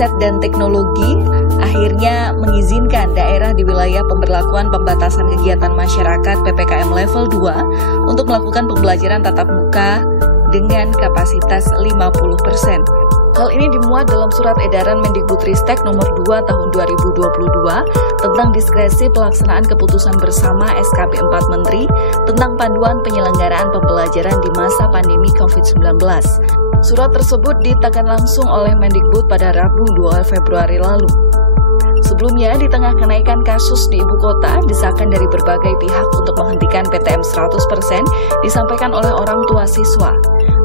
Riset dan Teknologi akhirnya mengizinkan daerah di wilayah pemberlakuan pembatasan kegiatan masyarakat PPKM level 2 untuk melakukan pembelajaran tatap muka dengan kapasitas 50%. Hal ini dimuat dalam Surat Edaran Mendikbudristek nomor 2 tahun 2022 tentang diskresi pelaksanaan keputusan bersama SKB 4 Menteri tentang panduan penyelenggaraan pembelajaran di masa pandemi COVID-19. Surat tersebut ditekan langsung oleh Mendikbud pada Rabu 2 Februari lalu. Sebelumnya, di tengah kenaikan kasus di ibu kota, desakan dari berbagai pihak untuk menghentikan PTM 100% disampaikan oleh orang tua siswa.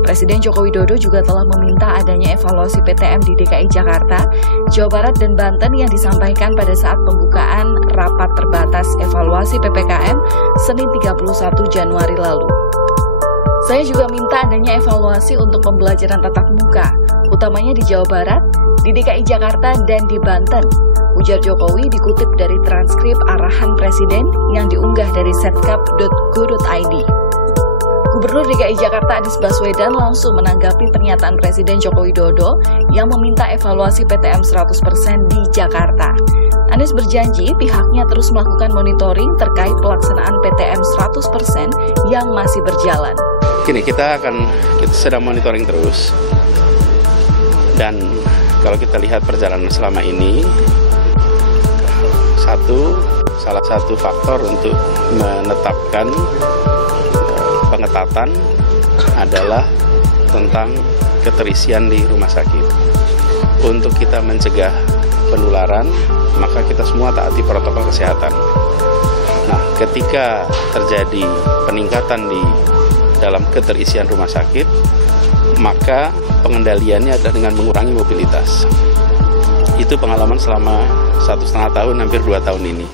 Presiden Joko Widodo juga telah meminta adanya evaluasi PTM di DKI Jakarta, Jawa Barat, dan Banten yang disampaikan pada saat pembukaan rapat terbatas evaluasi PPKM Senin 31 Januari lalu. Saya juga minta adanya evaluasi untuk pembelajaran tatap muka, utamanya di Jawa Barat, di DKI Jakarta, dan di Banten, ujar Jokowi dikutip dari transkrip arahan Presiden yang diunggah dari setkap.go.id. Gubernur DKI Jakarta Anies Baswedan langsung menanggapi pernyataan Presiden Joko Widodo yang meminta evaluasi PTM 100% di Jakarta. Anies berjanji pihaknya terus melakukan monitoring terkait pelaksanaan PTM 100% yang masih berjalan. Kita sedang monitoring terus. Dan kalau kita lihat perjalanan selama ini, salah satu faktor untuk menetapkan pengetatan adalah tentang keterisian di rumah sakit. Untuk kita mencegah penularan, maka kita semua taati protokol kesehatan. Nah, ketika terjadi peningkatan di dalam keterisian rumah sakit, maka pengendaliannya adalah dengan mengurangi mobilitas. Itu pengalaman selama 1,5 tahun, hampir 2 tahun ini.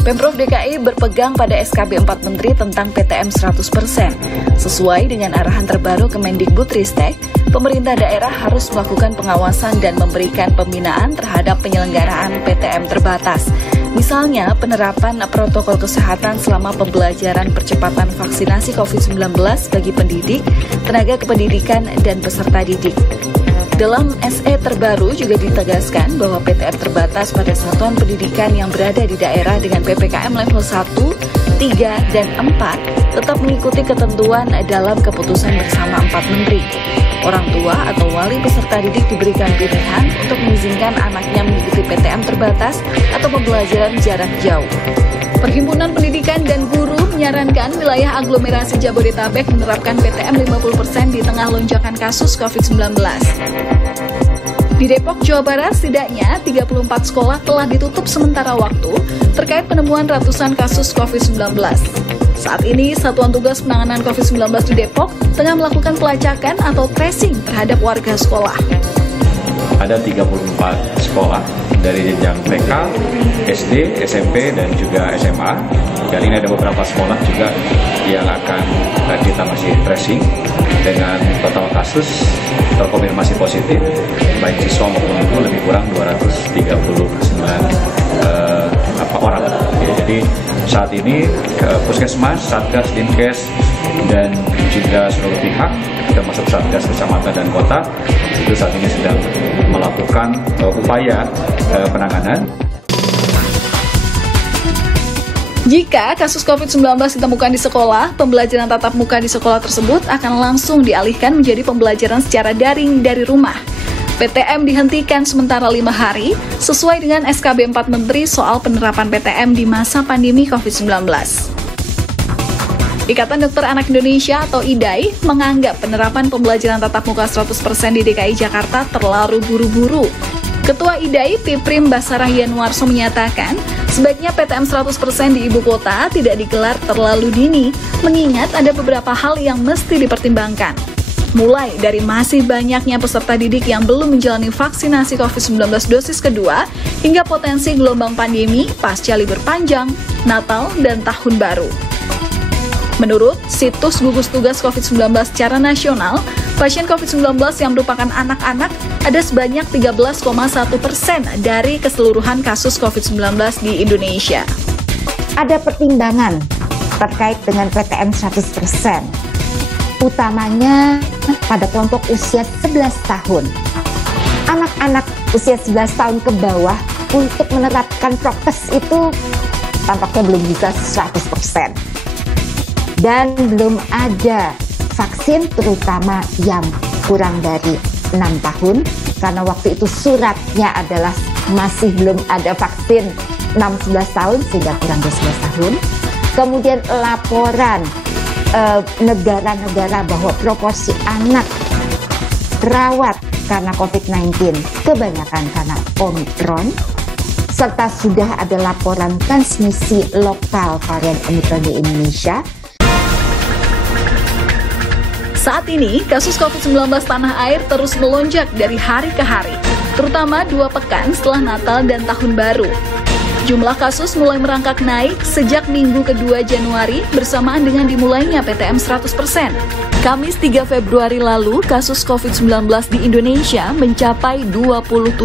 Pemprov DKI berpegang pada SKB 4 Menteri tentang PTM 100%. Sesuai dengan arahan terbaru Kemendikbudristek, pemerintah daerah harus melakukan pengawasan dan memberikan pembinaan terhadap penyelenggaraan PTM terbatas. Misalnya, penerapan protokol kesehatan selama pembelajaran percepatan vaksinasi COVID-19 bagi pendidik, tenaga kependidikan, dan peserta didik. Dalam SE terbaru juga ditegaskan bahwa PTM terbatas pada satuan pendidikan yang berada di daerah dengan PPKM level 1, 3, dan 4 tetap mengikuti ketentuan dalam keputusan bersama 4 menteri. Orang tua atau wali peserta didik diberikan pilihan untuk mengizinkan anaknya mengikuti PTM terbatas atau pembelajaran jarak jauh. Perhimpunan Pendidikan dan Guru menyarankan wilayah aglomerasi Jabodetabek menerapkan PTM 50% di tengah lonjakan kasus COVID-19. Di Depok, Jawa Barat, setidaknya 34 sekolah telah ditutup sementara waktu terkait penemuan ratusan kasus COVID-19. Saat ini, Satuan Tugas Penanganan COVID-19 di Depok tengah melakukan pelacakan atau tracing terhadap warga sekolah. Ada 34 sekolah dari jenjang TK, SD, SMP, dan juga SMA. Dan ini ada beberapa sekolah juga yang akan kita masih tracing dengan total kasus terkonfirmasi positif, baik siswa maupun guru lebih kurang 239 orang. Ya, jadi saat ini Puskesmas, Satgas, Dinkes, dan juga seluruh pihak, termasuk Satgas Kecamatan dan Kota, itu saat ini sedang melakukan upaya penanganan. Jika kasus COVID-19 ditemukan di sekolah, pembelajaran tatap muka di sekolah tersebut akan langsung dialihkan menjadi pembelajaran secara daring dari rumah. PTM dihentikan sementara 5 hari, sesuai dengan SKB 4 Menteri soal penerapan PTM di masa pandemi COVID-19. Ikatan Dokter Anak Indonesia atau IDAI menganggap penerapan pembelajaran tatap muka 100% di DKI Jakarta terlalu buru-buru. Ketua IDAI Piprim Basarah Yanuarso menyatakan, sebaiknya PTM 100% di ibu kota tidak digelar terlalu dini, mengingat ada beberapa hal yang mesti dipertimbangkan. Mulai dari masih banyaknya peserta didik yang belum menjalani vaksinasi COVID-19 dosis kedua, hingga potensi gelombang pandemi pasca libur panjang, Natal, dan Tahun Baru. Menurut situs gugus tugas COVID-19 secara nasional, pasien COVID-19 yang merupakan anak-anak ada sebanyak 13,1% dari keseluruhan kasus COVID-19 di Indonesia. Ada pertimbangan terkait dengan PTM 100%. utamanya pada kelompok usia 11 tahun. Anak-anak usia 11 tahun ke bawah untuk menerapkan prokes itu tampaknya belum bisa 100%. Dan belum ada vaksin, terutama yang kurang dari 6 tahun, karena waktu itu suratnya adalah masih belum ada vaksin 6-11 tahun, sehingga kurang dari 11 tahun. Kemudian laporan negara-negara bahwa proporsi anak terawat karena COVID-19 kebanyakan karena Omicron, serta sudah ada laporan transmisi lokal varian Omicron di Indonesia. Saat ini, kasus COVID-19 tanah air terus melonjak dari hari ke hari, terutama 2 pekan setelah Natal dan Tahun Baru. Jumlah kasus mulai merangkak naik sejak Minggu kedua Januari bersamaan dengan dimulainya PTM 100%. Kamis 3 Februari lalu, kasus COVID-19 di Indonesia mencapai 27.000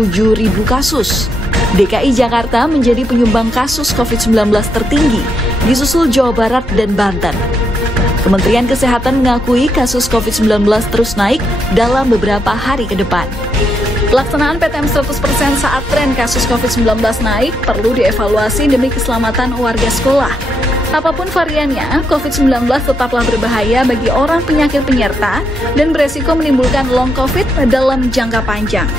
kasus. DKI Jakarta menjadi penyumbang kasus COVID-19 tertinggi, disusul Jawa Barat dan Banten. Kementerian Kesehatan mengakui kasus COVID-19 terus naik dalam beberapa hari ke depan. Pelaksanaan PTM 100% saat tren kasus COVID-19 naik perlu dievaluasi demi keselamatan warga sekolah. Apapun variannya, COVID-19 tetaplah berbahaya bagi orang penyakit penyerta dan beresiko menimbulkan long COVID dalam jangka panjang.